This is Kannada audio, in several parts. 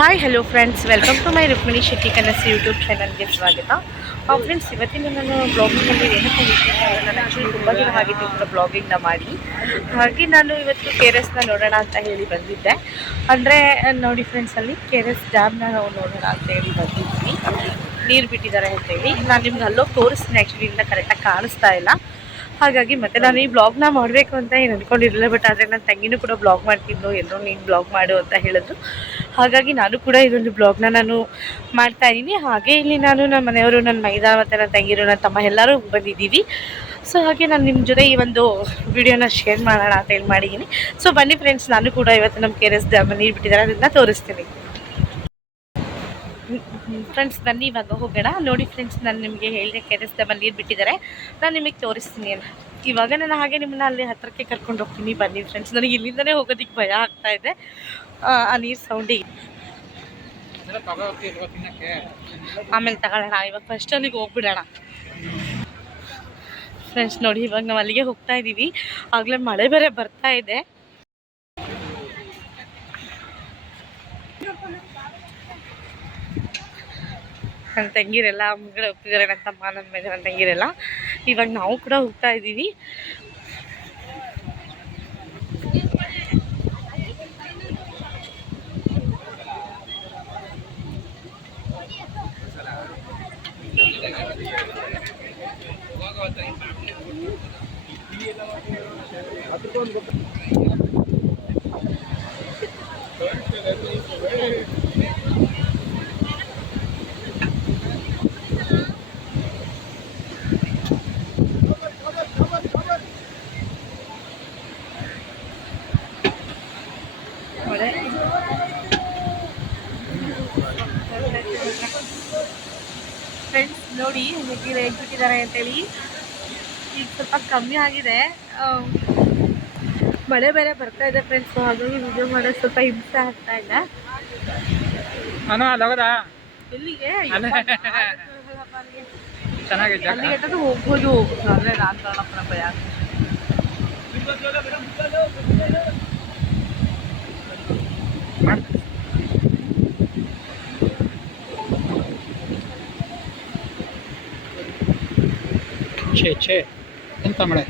Hi hello friends, welcome to my Rukmini Shetty Kanasu YouTube ಚಾನಲ್ಗೆ ಸ್ವಾಗತ. ಫ್ರೆಂಡ್ಸ್, ಇವತ್ತಿನ ನಾನು ಬ್ಲಾಗಿಂಗಲ್ಲಿ ಏನಕ್ಕೆ ವಿಶೇಷ ಅಂದರೆ ನಾನು ಆ್ಯಕ್ಚುಲಿ ತುಂಬ ದಿನ ಆಗಿತ್ತು ಕೂಡ ಬ್ಲಾಗಿಂಗ್ನ ಮಾಡಿ. ಹಾಗೆ ನಾನು ಇವತ್ತು KRSನ ನೋಡೋಣ ಅಂತ ಹೇಳಿ ಬಂದಿದ್ದೆ. ಅಂದರೆ ನೋಡಿ ಫ್ರೆಂಡ್ಸ್, ಅಲ್ಲಿ KRS ಡ್ಯಾಮ್ನ ನಾವು ನೋಡೋಣ ಅಂತ ಹೇಳಿ ಬಂದಿದ್ವಿ. ನೀರು ಬಿಟ್ಟಿದ್ದಾರೆ ಅಂತೇಳಿ ನಾನು ನಿಮ್ಗೆ ಅಲ್ಲೋಗಿ ತೋರಿಸ್ತೀನಿ. ಆ್ಯಕ್ಚುಲಿ ಇಂದ ಕರೆಕ್ಟಾಗಿ ಕಾಣಿಸ್ತಾ ಇಲ್ಲ. ಹಾಗಾಗಿ ಮತ್ತೆ ನಾನು ಈ ಬ್ಲಾಗ್ನ ಮಾಡಬೇಕು ಅಂತ ಏನು ಅಂದ್ಕೊಂಡಿರಲಿಲ್ಲ. ಬಟ್ ಆದರೆ ನನ್ನ ತಂಗಿನೂ ಕೂಡ ಬ್ಲಾಗ್ ಮಾಡ್ತಿದ್ದು, ಎಲ್ಲರೂ ನೀನು ಬ್ಲಾಗ್ ಮಾಡು ಅಂತ ಹೇಳಿದ್ರು. ಹಾಗಾಗಿ ನಾನು ಕೂಡ ಇದೊಂದು ಬ್ಲಾಗ್ನ ನಾನು ಮಾಡ್ತಾಯಿದ್ದೀನಿ. ಹಾಗೆ ಇಲ್ಲಿ ನಾನು ನನ್ನ ಮನೆಯವರು, ನನ್ನ ಮೈದಾ ಮತ್ತು ನನ್ನ ತಂಗಿರು, ನನ್ನ ತಮ್ಮ ಎಲ್ಲರೂ ಬಂದಿದ್ದೀವಿ. ಸೊ ಹಾಗೆ ನಾನು ನಿಮ್ಮ ಜೊತೆ ಈ ಒಂದು ವಿಡಿಯೋನ ಶೇರ್ ಮಾಡೋಣ ಅಂತ ಹೇಳಿ ಮಾಡಿದ್ದೀನಿ. ಸೊ ಬನ್ನಿ ಫ್ರೆಂಡ್ಸ್, ನಾನು ಕೂಡ ಇವತ್ತು ನಮ್ಮ KRS ಡ್ಯಾಮ್ ನೀರು ಬಿಟ್ಟಿದ್ದಾರೆ, ಅದನ್ನು ತೋರಿಸ್ತೀನಿ. ಫ್ರೆಂಡ್ಸ್ ಬನ್ನಿ ಇವಾಗ ಹೋಗೋಣ. ನೋಡಿ ಫ್ರೆಂಡ್ಸ್, ನಾನು ನಿಮಗೆ ಹೇಳಿದೆ KRS ಡ್ಯಾಮಲ್ಲಿ ನೀರು ಬಿಟ್ಟಿದ್ದಾರೆ, ನಾನು ನಿಮಗೆ ತೋರಿಸ್ತೀನಿ ಅಂತ. ಇವಾಗ ನಾನು ಹಾಗೆ ನಿಮ್ಮನ್ನ ಅಲ್ಲಿ ಹತ್ತಿರಕ್ಕೆ ಕರ್ಕೊಂಡು ಹೋಗ್ತೀನಿ. ಬನ್ನಿ ಫ್ರೆಂಡ್ಸ್, ನನಗೆ ಇಲ್ಲಿಂದಲೇ ಹೋಗೋದಕ್ಕೆ ಭಯ ಆಗ್ತಾ ಇದೆ ಆ ನೀರು ಸೌಂಡಿಗೆ. ಆಮೇಲೆ ತಗೊಳ್ಳೋಣ, ಇವಾಗ ಫಸ್ಟ್ ಅಲ್ಲಿಗೆ ಹೋಗ್ಬಿಡೋಣ. ಫ್ರೆಂಡ್ಸ್ ನೋಡಿ, ಇವಾಗ ನಾವು ಅಲ್ಲಿಗೆ ಹೋಗ್ತಾ ಇದ್ದೀವಿ. ಆಗಲೇ ಮಳೆ ಬೇರೆ ಬರ್ತಾ ಇದೆ. ನನ್ನ ತಂಗಿರೆಲ್ಲ ಮುಂಗಡೆ ಹೋಗ್ತಿದ್ದಾರೆ, ನನ್ನ ತಮ್ಮ, ನನ್ನ ಮೇಲೆ ನನ್ನ ತಂಗಿರೆಲ್ಲ. ಇವಾಗ ನಾವು ಕೂಡ ಹೋಗ್ತಾ ಇದ್ದೀವಿ. ಫ್ರೆಂಡ್ಸ್ ನೋಡಿ, ನೀರು ಹೇಗೆ ಬಿಟ್ಟಿದ್ದಾರೆ ಅಂತೇಳಿ. ಈಗ ಸ್ವಲ್ಪ ಕಮ್ಮಿ ಆಗಿದೆ, ಮಳೆ ಬೇರೆ ಬರ್ತಾ ಇದೆ ಫ್ರೆಂಡ್ಸ್. ಹಾಗಾಗಿ ವಿಡಿಯೋ ಮಾಡೋದು ಸ್ವಲ್ಪ ಹಿಂಸೆ ಆಗ್ತಾ ಇದೆ. ಎಲ್ಲಿಗೆ ಅಲ್ಲಿಗೆ ಹೋಗ್ಬೋದು, ಆದರೆ ನಾನು ತಗೊಳಪ್ಪನ ಭಯ. ಛೇ ಎಂತ ಮಳೆ.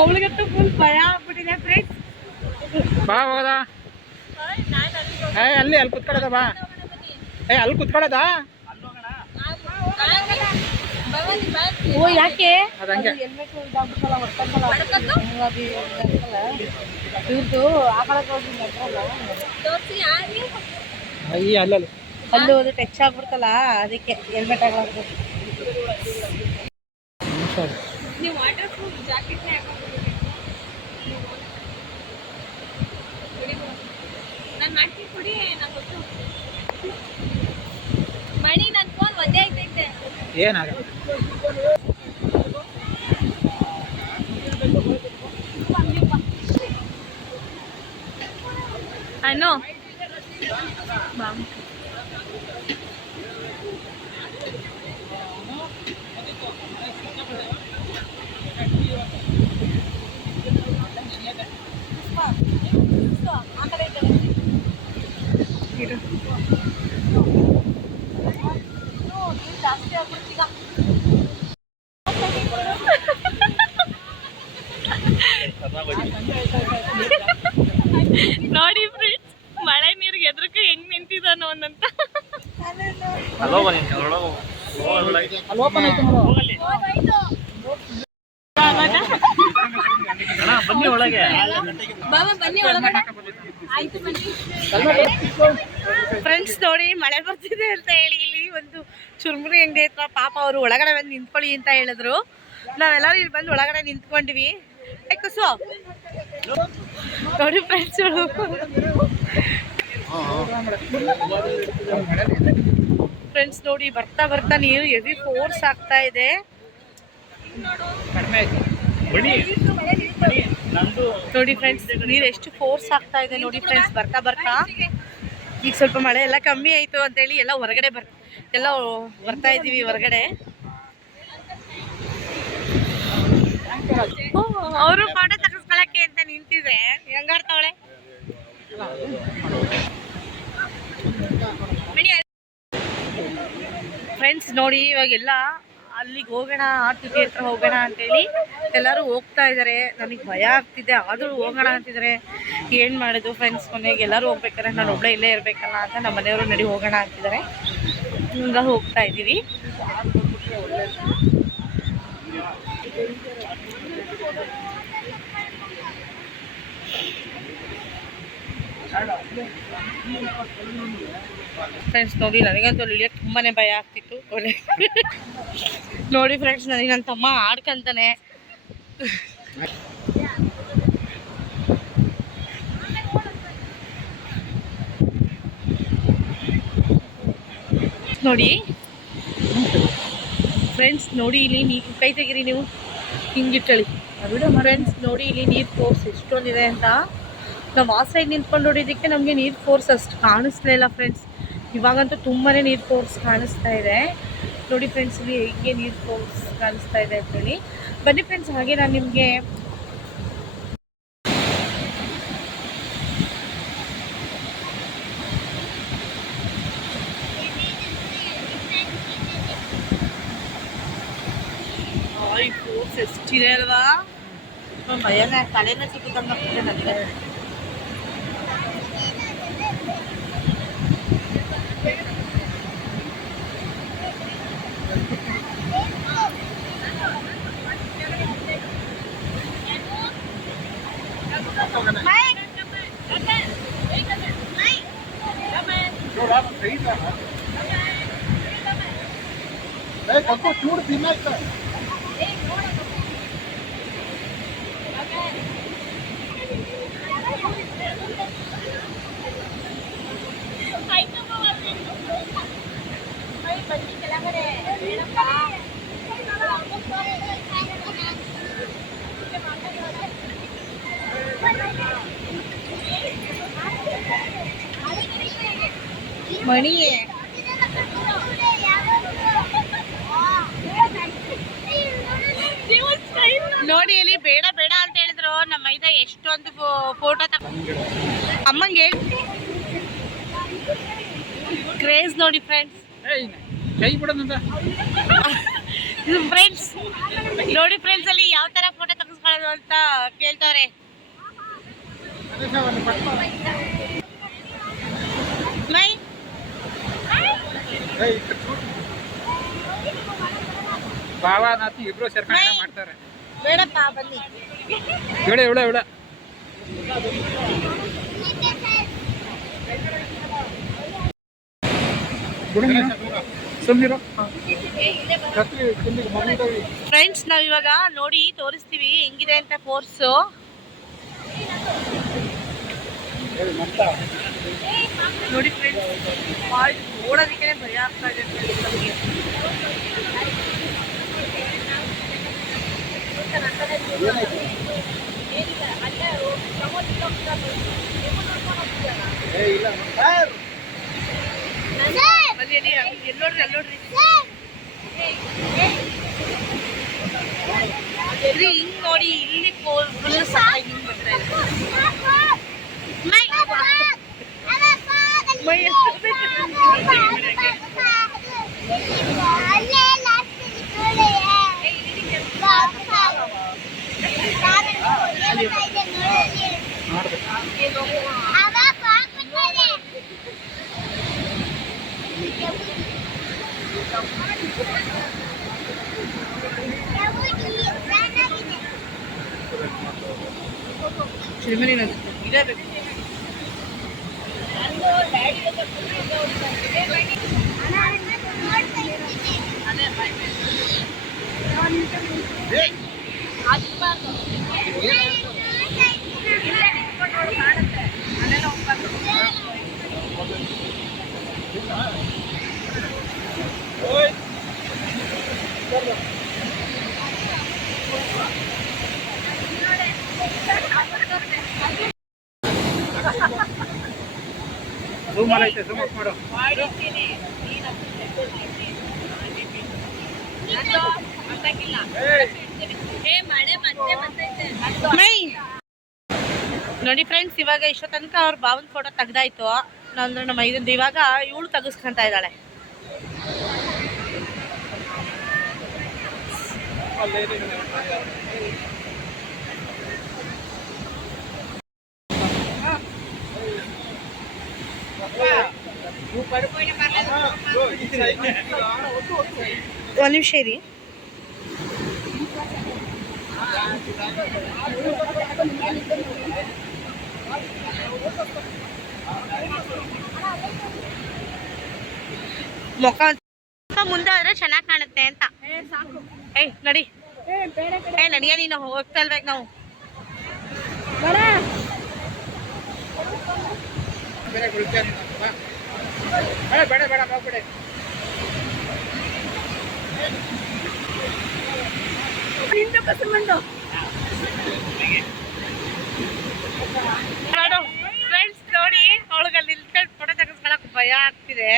ಅವಳಿಗಂತೂ ಫುಲ್ ಭಯ ಆಗ್ಬಿಟ್ಟಿದೆ ಫ್ರೆಂಡ್ಸ್. ಬಾ ಹೋಗದ, ಅಲ್ಲಿ ಕುತ್ಕೊಳ್ಳೋದ, ಬಾ ಅಲ್ಲಿ ಕುತ್ಕೊಳ್ಳೋದ. ಓ ಯಾಕೆ ಅದಂಗೆ ಇವ್ರದ್ದು ಆಕಳಕ್ಕೆ ಅಲ್ಲಲ್ಲಿ ಅಲ್ಲೂ ಅದು ಟಚ್ ಆಗ್ಬಿಡ್ತಲ್ಲ, ಅದಕ್ಕೆ ಹೆಲ್ಮೆಟ್ ಹಾಕೋದು. ನೀವು ವಾಟರ್ ಪ್ರೂಫ್ ಜಾಕೆಟ್ನೇ ಹಾಕೊಂಡಿದ್ದೀರಿ. ನಾನು ಮಾಡ್ತೀನಿ ಕೊಡಿ, ನಾನು ಗೊತ್ತು ಮಣಿ. ನನ್ನ ಫೋನ್ ಒದ್ದೆ ಆಗ್ತೈತೆ. ಏನಾಗಲ್ಲ. ಅಣ್ಣು ಜಾಸ್ತಿ ಆಗ್ಬಿಡ್ತೀಗ. ನೋಡಿ ಫ್ರೆಂಡ್ಸ್, ಮಳೆ ನೀರಿಗೆ ಎದ್ರಕ್ಕೆ ಹೆಂಗ್ ನಿಂತಿದ್ದಾನೋ ಅನ್ನಂತ. ಫ್ರೆಂಡ್ಸ್ ನೋಡಿ, ಮಳೆ ಬರ್ತಿದೆ ಅಂತ ಹೇಳಿ ಇಲ್ಲಿ ಒಂದು ಚುರುಮುರಿ ಅಂಗಡಿ ಹತ್ರ ಪಾಪ ಅವರು ಒಳಗಡೆ ಬಂದು ನಿಂತ್ಕೊಳ್ಳಿ ಅಂತ ಹೇಳಿದ್ರು. ನಾವೆಲ್ಲರೂ ಇಲ್ಲಿ ಬಂದು ಒಳಗಡೆ ನಿಂತ್ಕೊಂಡ್ವಿ. ಕುಸು ನೋಡಿ ಫ್ರೆಂಡ್ಸ್, ಫ್ರೆಂಡ್ಸ್ ನೋಡಿ, ಬರ್ತಾ ಬರ್ತಾ ನೀರು ಹೆವಿ ಫೋರ್ಸ್ ಆಗ್ತಾ ಇದೆ. ಕಡಿಮೆ ಆಯ್ತು. ನೋಡಿ ಫ್ರೆಂಡ್ಸ್, ನೀರು ಎಷ್ಟು ಫೋರ್ಸ್ ಆಗ್ತಾ ಇದೆ ನೋಡಿ ಫ್ರೆಂಡ್ಸ್. ಬರ್ತಾ ಬರ್ತಾ ಈಗ ಸ್ವಲ್ಪ ಮಳೆ ಎಲ್ಲ ಕಮ್ಮಿ ಆಯಿತು ಅಂತೇಳಿ ಎಲ್ಲ ಹೊರಗಡೆ ಬರ್ತಾ ಇದ್ದೀವಿ ಹೊರಗಡೆ. ಅವರು ಫೋಟೋ ತೆಗೆಸ್ಕೊಳಕ್ಕೆ ಅಂತ ನಿಂತಿದ್ರೆ ಹೆಂಗಾಡ್ತಾವಳೆ. ಫ್ರೆಂಡ್ಸ್ ನೋಡಿ, ಇವಾಗೆಲ್ಲ ಅಲ್ಲಿಗೆ ಹೋಗೋಣ, ಆರ್ಟಿಟಿ ಹತ್ರ ಹೋಗೋಣ ಅಂತೇಳಿ ಎಲ್ಲರೂ ಹೋಗ್ತಾ ಇದ್ದಾರೆ. ನನಗೆ ಭಯ ಆಗ್ತಿದೆ, ಆದರೂ ಹೋಗೋಣ ಅಂತಿದ್ದಾರೆ. ಏನು ಮಾಡೋದು ಫ್ರೆಂಡ್ಸ್, ಕೊನೆಗೆ ಎಲ್ಲರೂ ಹೋಗ್ಬೇಕಾದ್ರೆ ನಾನು ಒಬ್ಬಳೇ ಇಲ್ಲೇ ಇರಬೇಕಲ್ಲ ಅಂತ ನಮ್ಮ ಮನೆಯವರು ನಡಿ ಹೋಗೋಣ ಅಂತಿದ್ದಾರೆ. ಹಿಂಗಾಗಿ ಹೋಗ್ತಾ ಇದ್ದೀವಿ. ಫ್ರೆಂಡ್ಸ್ ನೋಡಿ, ನನಗಂತೂ ಇಳಿಯೋಕ್ಕೆ ತುಂಬಾ ಭಯ ಆಗ್ತಿತ್ತು. ನೋಡಿ ಫ್ರೆಂಡ್ಸ್, ನನಗೆ ನನ್ನ ತಮ್ಮ ಆಡ್ಕಂತಾನೆ. ನೋಡಿ ಫ್ರೆಂಡ್ಸ್, ನೋಡಿ ಇಲ್ಲಿ ಕೈ ತೆಗೀರಿ ನೀವು, ಹಿಂಗಿಟ್ಟಳಿ ಫ್ರೆಂಡ್ಸ್. ನೋಡಿ ಇಲ್ಲಿ ನೀರು ಫೋರ್ಸ್ ಎಷ್ಟೊಂದಿದೆ ಅಂತ. ನಾವು ಆ ಸೈಡ್ ನಿಂತ್ಕೊಂಡು ನೋಡಿದ್ದಕ್ಕೆ ನಮಗೆ ನೀರು ಫೋರ್ಸ್ ಅಷ್ಟು ಕಾಣಿಸ್ಲೇ ಇಲ್ಲ ಫ್ರೆಂಡ್ಸ್. ಇವಾಗಂತೂ ತುಂಬಾ ನೀರು ಫೋರ್ಸ್ ಕಾಣಿಸ್ತಾ ಇದೆ. ನೋಡಿ ಫ್ರೆಂಡ್ಸ್, ಇಲ್ಲಿ ಹೇಗೆ ನೀರು ಫೋರ್ಸ್ ಕಾಣಿಸ್ತಾ ಇದೆ ಅಂತೇಳಿ. ಬನ್ನಿ ಫ್ರೆಂಡ್ಸ್, ಹಾಗೆ ನಾನು ನಿಮಗೆ ಫೋರ್ಸ್ ಎಷ್ಟಿದೆ ಅಲ್ವಾ, ಭಯನೇ, ತಲೆನೇ ಸಿಕ್ಕಂಗಾಗ್ತಿದೆ ನನಗೆ. ಚೂಡು ತಿನ್ನಾಯ್ತು. ಮಣಿ ನೋಡಿ, ಇಲ್ಲಿ ಬೇಡ ಬೇಡ ಅಂತ ಹೇಳಿದ್ರು. ನಮ್ಮ ಮೈದ ಎಷ್ಟೊಂದು ಫೋಟೋ ಅಮ್ಮಂಗೆ ಕ್ರೇಜ್ ನೋಡಿ ಫ್ರೆಂಡ್ಸ್. ಕೈ ಬಿಡೋದಂತ ಫ್ರೆಂಡ್ಸ್ ನೋಡಿ ಫ್ರೆಂಡ್ಸ್, ಅಲ್ಲಿ ಯಾವ ತರ ಫೋಟೋ ತೆಗೆಸ್ಕೊಳ್ಳೋದು ಅಂತ ಕೇಳ್ತವ್ರೆ. ಬಾವಾ ನಾತಿ ಇಬ್ರು ಸೇರ್ಕೊಂಡು ಮಾಡ್ತಾರೆ. ಬೇಡಪ್ಪ ಬನ್ನಿ. ಇವಳೆ ಇವಳೆ ಇವಳ ಫ್ರೆಂಡ್ಸ್, ನಾವ್ ಇವಾಗ ನೋಡಿ ತೋರಿಸ್ತೀವಿ ಹೆಂಗಿದೆ ಅಂತ ಫೋರ್ಸ್. ನೋಡಿ ಫ್ರೆಂಡ್ಸ್, ಓಡೋದಕ್ಕೆ ಭಯ ಆಗ್ತಾ ಇದೆ ನಮಗೆ. ಎಲ್ಲೋಡ್ರಿ ಹಿಂಗ್ ನೋಡಿ, ಇಲ್ಲಿ ಫುಲ್ ಹಿಂಗ್ ಬರ್ತಾ ಇದೆ. ಇರಬೇಕು. ನೋಡಿ ಫ್ರೆಂಡ್ಸ್, ಇವಾಗ ಇಷ್ಟೋ ತನಕ ಅವ್ರ ಭಾವನ ಫೋಟೋ ತೆಗ್ದಾಯ್ತು. ಅಂದ್ರೆ ನಮ್ಮ ಇದರಿಂದ ಇವಾಗ ಇವಳು ತೆಗಿಸ್ಕೊಂತ ಇದ್ದಾಳೆ. ಒಂದು ನಿಮಿಷ ಇರಿ. ಮುಖ ಮುಂದೆ ಆದ್ರೆ ಚೆನ್ನಾಗಿ ಕಾಣುತ್ತೆ ಅಂತ. ಏಯ್ ನಡಿ, ನಡಿಯ, ನೀನು ಹೋಗ್ತಾ ಇಲ್ಬೇಕು ನಾವು. ಫ್ರೆಂಡ್ಸ್ ನೋಡಿ, ಅವಳಿಗಲ್ಲಿ ನಿಲ್ಕೊಂಡು ಫೋಟೋ ತೆಗೆಸ್ಕೊಳಕ್ ಭಯ ಆಗ್ತಿದೆ.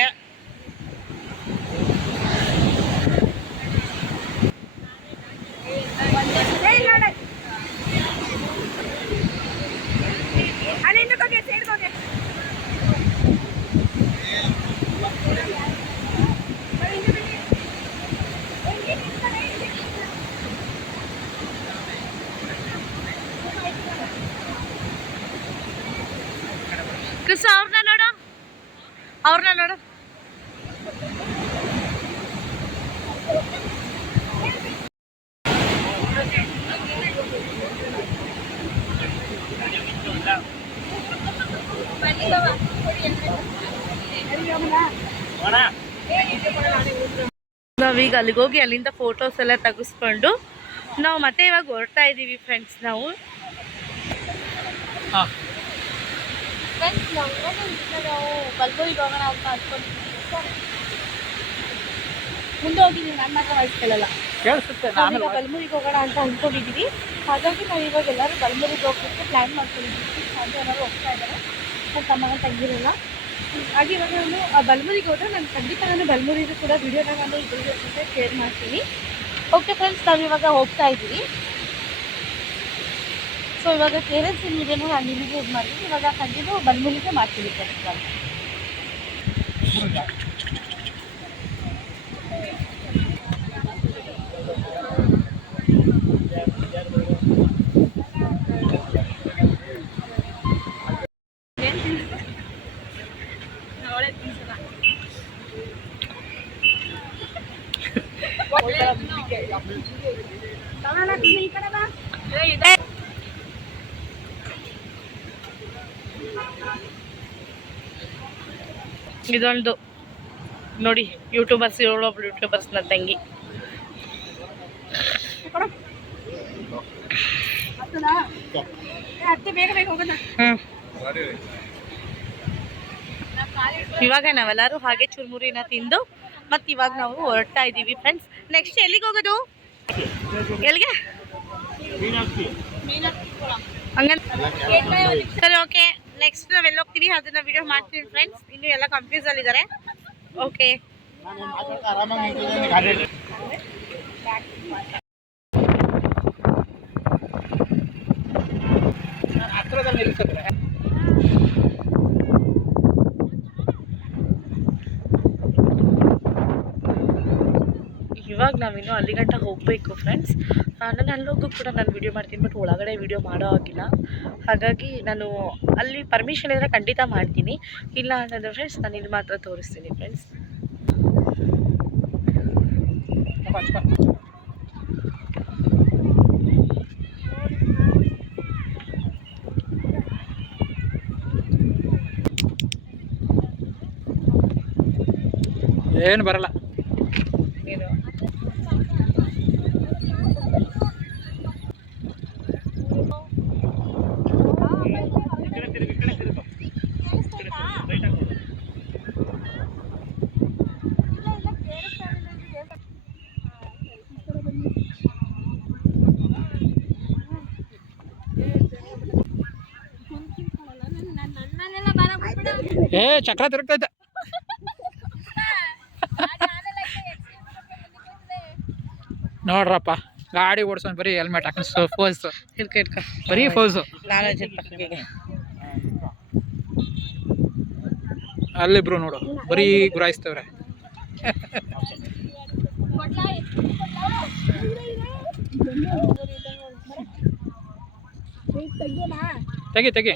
ಕೃಷ್ಣ ಅವ್ರನ್ನ ನೋಡು. ನಾವೀಗ ಅಲ್ಲಿಗೆ ಹೋಗಿ ಅಲ್ಲಿಂದ ಫೋಟೋಸ್ ಎಲ್ಲ ತೆಗೆಸ್ಕೊಂಡು ನಾವು ಮತ್ತೆ ಇವಾಗ ಹೊರಡ್ತಾ ಇದ್ದೀವಿ ಫ್ರೆಂಡ್ಸ್. ನಾವು ಬಲ್ಗೂರಿಗೆ ಹೋಗೋಣ ಅಂತ ಅನ್ಕೊಂಡಿದ್ದೀವಿ. ಮುಂದೆ ಹೋಗಿ ನೀವು ನನ್ನ ಮಾತ್ರ ವಹಿಸ್ಕೊಳ್ಳಲ್ಲ, ನಾವೀಗ ಬಲ್ಮೂರಿಗೆ ಹೋಗೋಣ ಅಂತ ಅಂದ್ಕೊಂಡಿದ್ದೀವಿ. ಹಾಗಾಗಿ ನಾವು ಇವಾಗ ಎಲ್ಲರೂ ಬಲ್ಮೂರಿಗೆ ಹೋಗ್ಲಿಕ್ಕೆ ಪ್ಲ್ಯಾನ್ ಮಾಡ್ಕೊಂಡಿದ್ದೀವಿ. ಅಂದರೆ ಎಲ್ಲರೂ ಹೋಗ್ತಾ ಇದ್ದಾರೆ, ನನ್ನ ತಮ್ಮ ತಂಗಿರಲ್ಲ. ಹಾಗೆ ಇವಾಗ ನಾನು ಬಲ್ಮೂರಿಗೆ ಹೋದರೆ ನಾನು ಖಂಡಿತ ಬಲ್ಮೂರಿಗೂ ಕೂಡ ವಿಡಿಯೋನ ನಾನು ಇದ್ರ ಜೊತೆ ಶೇರ್ ಮಾಡ್ತೀನಿ. ಓಕೆ ಫ್ರೆಂಡ್ಸ್, ನಾವು ಇವಾಗ ಹೋಗ್ತಾ ಇದ್ದೀವಿ. ಸೊ ಇವಾಗ KRS ವಿಡಿಯೋನ ನಾನು ಇಲ್ಲಿಗೆ ಇದು ಮಾಡ್ತೀನಿ. ಇವಾಗ ಕಂಟಿನ್ಯೂ ಬಲ್ಮೂರಿಗೆ ಮಾಡ್ತೀನಿ ಫ್ರೆಂಡ್ಸ್. ಇದೊಂದು ನೋಡಿ, ಯೂಟ್ಯೂಬರ್ಸ್, ಇವಳೊಬ್ಳು ಯೂಟ್ಯೂಬರ್ಸ್ ನನ್ನ ತಂಗಿ. ಇವಾಗ ನಾವೆಲ್ಲರೂ ಹಾಗೆ ಚುರುಮುರಿನ ತಿಂದು ಮತ್ತೆ ಇವಾಗ ನಾವು ಹೊರಡ್ತಾ ಇದ್ದೀವಿ ಫ್ರೆಂಡ್ಸ್. ನೆಕ್ಸ್ಟ್ ಎಲ್ಲಿಗೆ ಹೋಗೋದು? ಎಲ್ಲಿಗೆ? ಸರಿ, ಓಕೆ. ನೆಕ್ಸ್ಟ್ ನಾವೆಲ್ಲ ಹೋಗ್ತೀವಿ ಅದನ್ನ ವಿಡಿಯೋ ಮಾಡ್ತೀವಿ ಫ್ರೆಂಡ್ಸ್. ಇನ್ನು ಎಲ್ಲ ಕನ್ಫ್ಯೂಸ್ ಅಲ್ಲಿದ್ದಾರೆ. ಓಕೆ, ಇವಾಗ ನಾವಿನ್ನು ಅಲ್ಲಿ ಗಂಟ ಹೋಗಬೇಕು ಫ್ರೆಂಡ್ಸ್. ನಾನು ಅಲ್ಲೋಗೂ ಕೂಡ ನಾನು ವಿಡಿಯೋ ಮಾಡ್ತೀನಿ, ಬಟ್ ಒಳಗಡೆ ವಿಡಿಯೋ ಮಾಡೋ ಆಗಿಲ್ಲ. ಹಾಗಾಗಿ ನಾನು ಅಲ್ಲಿ ಪರ್ಮಿಷನ್ ಇದ್ದರೆ ಖಂಡಿತ ಮಾಡ್ತೀನಿ, ಇಲ್ಲ ಅಂತಂದರೆ ಫ್ರೆಂಡ್ಸ್ ನಾನು ಇಲ್ಲಿ ಮಾತ್ರ ತೋರಿಸ್ತೀನಿ ಫ್ರೆಂಡ್ಸ್. ಏನು ಬರಲ್ಲ. ಏನು ನನ್ನೆಲ್ಲ ಬರ ಏ ಚಕ್ರ ತಿರುಗ್ತೈತೆ. ನೋಡ್ರಪ್ಪ ಗಾಡಿ ಓಡಿಸೋನ್ ಬರೀ ಹೆಲ್ಮೆಟ್ ಹಾಕೊಂಡು ಫೋಸ್ ಇಟ್ಕ ಬರೀ ಫೋಸು. ನಾಲೆಜ್ ಇರ್ಬೇಕು. ಅಲ್ಲಿಬ್ರು ನೋಡು ಬರೀ ಗುರಾಯಿಸ್ತವ್ರೆ. ತೆಗಿ ತೆಗಿ.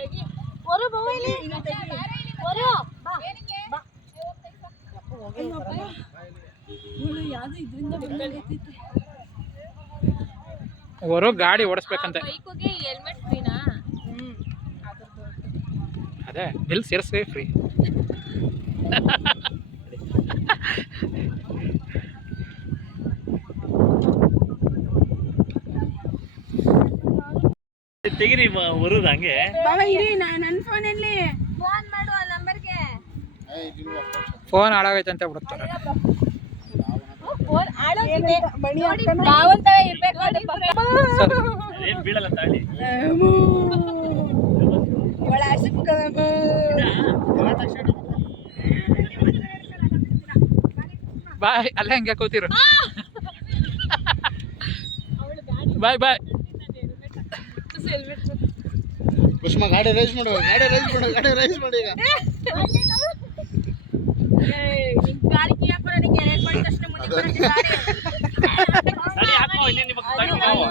ಅವರು ಗಾಡಿ ಓಡಿಸ್ಬೇಕಂತೆ. ಅದೇ ಬಿಲ್ ಸೇರಿಸಿ ಫ್ರೀ. ತೆಗಿರಿ ಬರುದು ಹಂಗೆ. ನನ್ನ ಫೋನಲ್ಲಿ ಫೋನ್ ಮಾಡು ಆ ನಂಬರ್ಗೆ. ಫೋನ್ ಹಾಳಾಗೈತಂತ ಬಿಡುತ್ತಾರೆ. ಫೋನ್ ಆಳೋಗಿದೆ ಬಾವಂತ ಇರ್ಬೇಕು ಅದು ಏನ್ ಬೀಳಲ್ಲ ತಾಳಿ. ಒಳ ಅಶುಕ ಬಾಯ್ ಅಲ್ಲೇ ಹಂಗೆ ಕೂತಿರು. ಬಾಯ್ ಬಾಯ್. ಕುಸುಮ ಗಾಡಿ ರೈಸ್ ಮಾಡು, ಗಾಡಿ ರೈಸ್ ಮಾಡು, ಗಾಡಿ ರೈಸ್ ಮಾಡು ಈಗ. ಗಾಡಿ ಕೀ ಹಾಕೊಂಡು ನಿಂಗೆ ರೇಟ್ ಮಾಡಿದ ತಕ್ಷಣ ಮುಂದೆ ಬರುತ್ತೆ ಗಾಡಿ. ತಾಳಿ ಹಾಕೋ ಇನ್ನೇನು ನಿಮಗೆ ತಾಳಿ ನಾವು.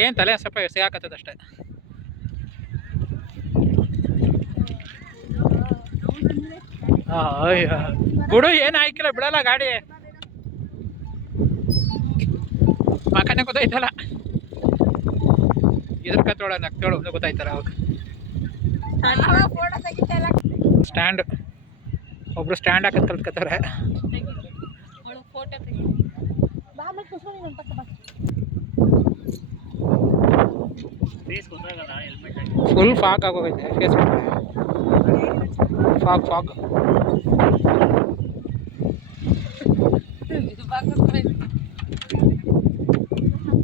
ಏನ್ ತಲೆ ಸ್ವಲ್ಪ ಸಿಗಾಕತ್ತದ ಅಷ್ಟೇ. ಬಿಡು ಏನು ಆಯ್ಕಿಲ್ಲ ಬಿಡಲ್ಲ ಗಾಡಿ. ಮಕನೇ ಗೊತ್ತಾಯ್ತಲ್ಲ ಇದ್ರ ಕತ್ತೋಳ ನಕ್ತೋಳು ಒಂದು ಗೊತ್ತಾಯ್ತಲ್ಲ ಅವಾಗ. ಫೋಟೋ ತೆಗಿತಾ ಸ್ಟ್ಯಾಂಡ್ ಒಬ್ರು ಸ್ಟ್ಯಾಂಡ್ ಹಾಕತ್ ಕಲ್ತ್ಕತ್ತಾರೆ. ಫೋಟೋ ತೆಗಿ ಬಾ ಮತ್ತೆ ಕುಸ್ಕೊಂಡು ನೀನು ಪಕ್ಕ ಬಾ. ಫೇಸ್ ಗೊತ್ತಾಗಲ್ಲ ಹೆಲ್ಮೆಟ್ ಹಾಕಿ. ಫುಲ್ ಫಾಗ್ ಆಗೋಗೈತೆ ಫೇಸ್ ಫಾಗ್ ಫಾಗ್.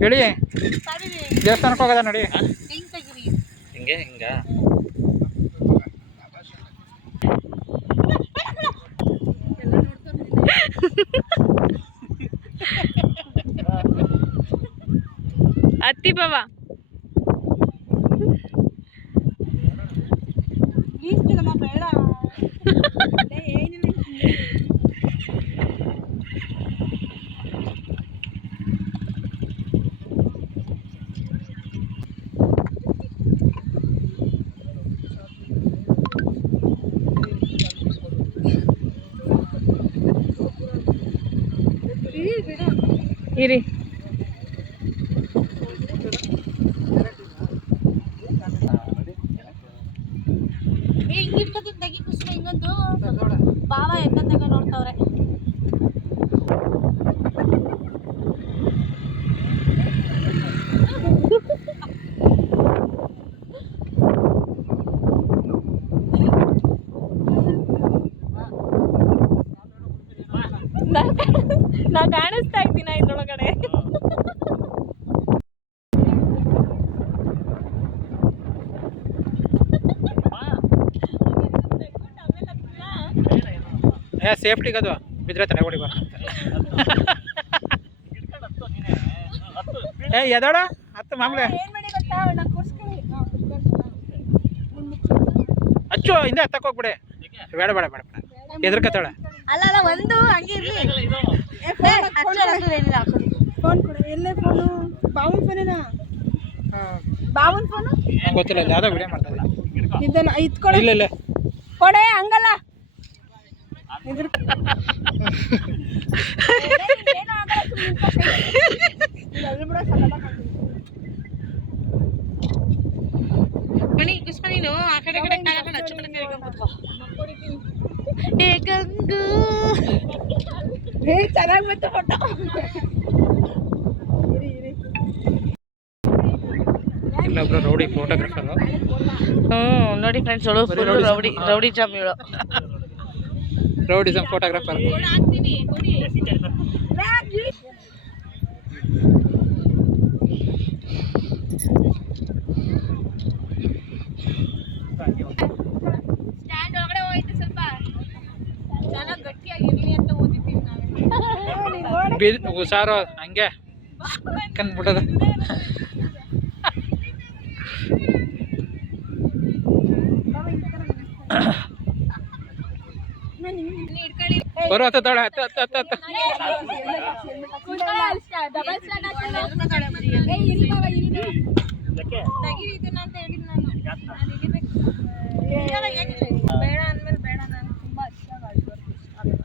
ಹೇಳಿ ದೇವಸ್ಥಾನಕ್ಕೆ ಹೋಗೋದ ನೋಡಿ. ಹಿಂಗೆ ಹಿಂಗ ಅತ್ತಿ ಬಾಬಾ ಈಸ್ತಿಲ್ಲಮ್ಮ ಬೇಡ ಏನಿಲ್ಲ. ಇರಿ ಹಿಂಗಿಟ್ಕೊತೀನಿ ತೆಗಿ ಕುಸ್ಮ ಹಿಂಗೊಂದು ಬಾವ ಎತ್ತ ತೆಗ ನೋಡ್ತಾವ್ರೆ. ನಾ ಕಾಣಿಸ್ತಾ ಇದ್ದೀನ ಇದ್ರೊಳಗಡೆ. ಏ ಸೇಫ್ಟಿಗದು ಬಿದ್ರೆ ತಲೆ ಹೊಡಿಬಾರ. ಏ ಎದಾಡ ಹತ್ತು ಮಾಮೂಲೆ ಏನ್ ಮಾಡಿ ಗೊತ್ತಾ ನಾ ಕೂರ್ಸ್ಕೊಳ್ಳಿ ಅಚ್ಚು ಹಿಂದೆ ಹತ್ತಕ್ಕೆ ಹೋಗ್ಬಿಡೆ. ಬೇಡ ಬೇಡ ಬೇಡ ಎದ್ರಕತ್ತಾಳೆ. ಅಲ್ಲ ಅಲ್ಲ ಒಂದು ಹಂಗೆ ಇರ್ಲಿ. ಫೋನ್ ಕೊಡು. ಎಲ್ಲೇ ಫೋನು? ಬಾವನ್ ಫೋನೇನಾ? ಬಾವನ್ ಫೋನು ಗೊತ್ತಿಲ್ಲ ಯಾವುದೋ ವಿಡಿಯೋ ಮಾಡ್ತಾ ಇಲ್ಲ. ಇದನ್ನ ಇತ್ಕೊಡ. ಇಲ್ಲ ಇಲ್ಲ ಕೊಡೆ ಹಂಗಲ್ಲ. ಮಣಿ ಕುಸ್ಮ ನೀನು ಆ ಕಡೆ ಕಡೆ ಕಾಣಕಲ್ಲ ಅಚ್ಚು ಕಡೆ ತಿರ್ಕೊಂಡ್ಬಿಟ್ಕೋ. ಏ ಗಂಗು ಹೇ ಚೆನ್ನಾಗಿ ಬಂತು ಫೋಟೋ. ಇಲ್ಲೊಬ್ರು ರೌಡಿ ಫೋಟೋಗ್ರಾಫರು. ನೋಡಿ ಫ್ರೆಂಡ್ಸ್ ಅವಳು ಫುಲ್ ರೌಡಿ ರೌಡಿ ಜಾಮ್ ಇವಳು. Rowdyism photographer. ಹುಷಾರು ಹಂಗೆ ಕಂದ್ಬಿಟ್ಟದ. ಬರೋ ಹತ್ತಾಳೆ ಹತ್ತ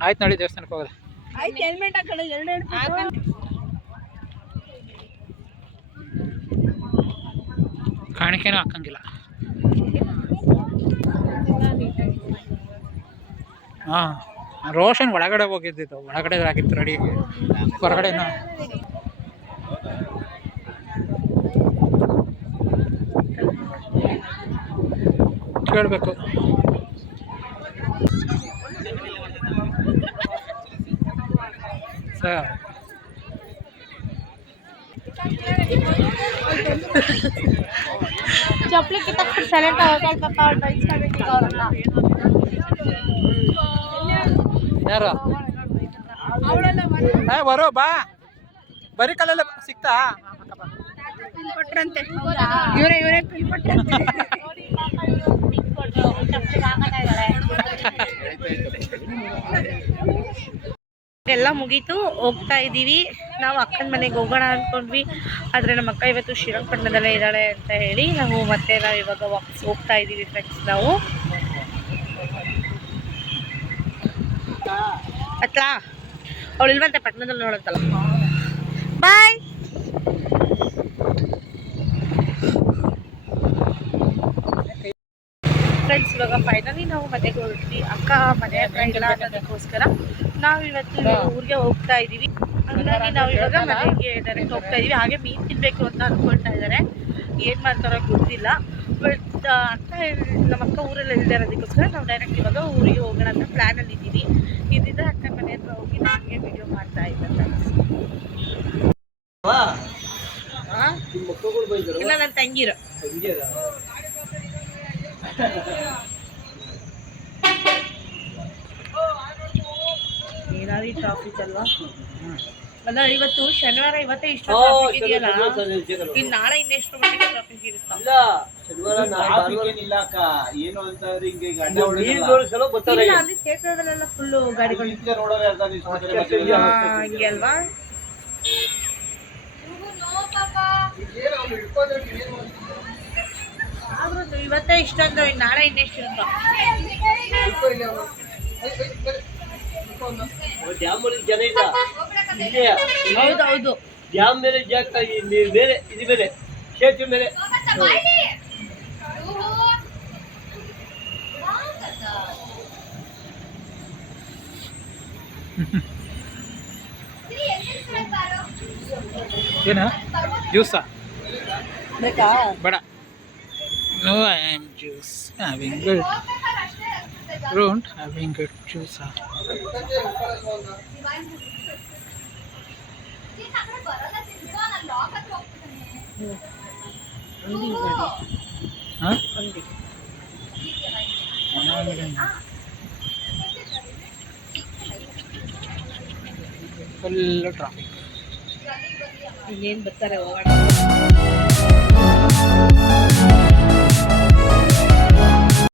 ಆಯ್ತು ನೋಡಿ ದೇವಸ್ಥಾನಕ್ಕೆ ಹೋಗೋದು. ಕಾಣಿಕೆನೂ ಹಾಕಂಗಿಲ್ಲ. ಹಾಂ ರೋಷನ್ ಒಳಗಡೆ ಹೋಗಿದ್ದಿತ್ತು, ಒಳಗಡೆ ಆಗಿತ್ತು ರೆಡಿ, ಹೊರಗಡೆ ಕೇಳಬೇಕು. ಸರ್ ಚಪ್ಪಲಿ ಕಿತ್ತಕ್ಕೆ ಸೈಲೆಂಟ್ ಅವ್ರನ್ನ ಯಾರು ಬರೋ ಬಾ, ಬರೀ ಕಲ್ಲೆಲ್ಲ ಸಿಕ್ತಾ ಕೊಟ್ರಂತೆ ಇವರೇ ಕೊಟ್ರಂತೆ. ಎಲ್ಲ ಮುಗೀತು, ಹೋಗ್ತಾ ಇದ್ದೀವಿ. ನಾವು ಅಕ್ಕನ ಮನೆಗೆ ಹೋಗೋಣ ಅಂದ್ಕೊಂಡ್ವಿ, ಆದರೆ ನಮ್ಮ ಅಕ್ಕ ಇವತ್ತು ಶ್ರೀರಂಗಪಟ್ಟಣದಲ್ಲೇ ಇದ್ದಾಳೆ ಅಂತ ಹೇಳಿ ನಾವು ಇವಾಗ ವಾಪಸ್ ಹೋಗ್ತಾ ಇದ್ದೀವಿ ಫ್ರೆಂಡ್ಸ್. ನಾವು ಅತ್ಲಾ ಅವಳು ಇಲ್ವಂತೆ ಪಟ್ಟಣದಲ್ಲಿ ನೋಡಂತಲ್ಲ. ಬಾಯ್. ಫ್ರೆಂಡ್ಸ್ ಇವಾಗ ಫೈನಲಿ ನಾವು ಮನೆಗೆ ಹೊರಟ್ವಿ. ಅಕ್ಕ ಮನೆ ಹತ್ರ ಇಲ್ಲ ಅನ್ನೋದಕ್ಕೋಸ್ಕರ ನಾವು ಇವತ್ತು ಊರಿಗೆ ಹೋಗ್ತಾ ಇದ್ದೀವಿ. ಹಾಗಾಗಿ ನಾವು ಇವಾಗ ಮನೆಗೆ ಡೈರೆಕ್ಟ್ ಹೋಗ್ತಾ ಇದ್ದೀವಿ. ಹಾಗೆ ಮೀನು ತಿನ್ನಬೇಕು ಅಂತ ಅಂದ್ಕೊಳ್ತಾ ಇದ್ದಾರೆ, ಏನು ಮಾಡ್ತಾರೋ ಗೊತ್ತಿಲ್ಲ. ಬಟ್ ಅಕ್ಕ ನಮ್ಮ ಅಕ್ಕ ಊರಲ್ಲಿ ಇರೋದಕ್ಕೋಸ್ಕರ ನಾವು ಡೈರೆಕ್ಟ್ ಇವಾಗ ಊರಿಗೆ ಹೋಗೋಣ ಅಂತ ಪ್ಲ್ಯಾನಲ್ಲಿ ಇದ್ದೀವಿ. ಇದ್ದಿದ್ರೆ ಅಕ್ಕನ ಮನೆ ಹತ್ರ ಹೋಗಿ ನಮಗೆ ವಿಡಿಯೋ ಮಾಡ್ತಾ ಇದ್ದಾರೆ. ಇಲ್ಲ ನನ್ನ ತಂಗಿರು ಏನಾದ್ರು ಟ್ರಾಫಿಕ್ ಅಲ್ವಾ? ಅಲ್ಲ ಇವತ್ತು ಶನಿವಾರ, ಇವತ್ತೇ ಇಷ್ಟು ಟ್ರಾಫಿಕ್ ಇದೆಯಲ್ಲ, ಇನ್ನು ನಾಳೆ ಇನ್ನೆಷ್ಟು ಮಟ್ಟಿಗೆ ಟ್ರಾಫಿಕ್ ಇರುತ್ತಾ? ಇಲ್ಲ ಅಲ್ಲಿ ಕ್ಷೇತ್ರದಲ್ಲೆಲ್ಲ ಫುಲ್ಲು ಗಾಡಿಗಳು ಹಂಗೆ ಅಲ್ವಾ? ಆದ್ರೂ ಇವತ್ತೇ ಇಷ್ಟೊಂದು, ಇನ್ನು ನಾಳೆ ಇನ್ನೆಷ್ಟು ಇರುತ್ತಾ? ಹೌದೌದು, ಡ್ಯಾಮ್ ಮೇಲೆ ಜಾಗ ಬೇರೆ, ಇದು ಬೇರೆ, ಕ್ಷೇತ್ರ ಮೇಲೆ. ಏನ ಜ್ಯೂಸಾ ಬೇಕಾ? ಬೇಡ. No, I am juice having good. Don't having good juice. Huh? Full traffic. ಇನ್ನೇನು ಬರ್ತಾರೆ ಹೋಗೋಣ.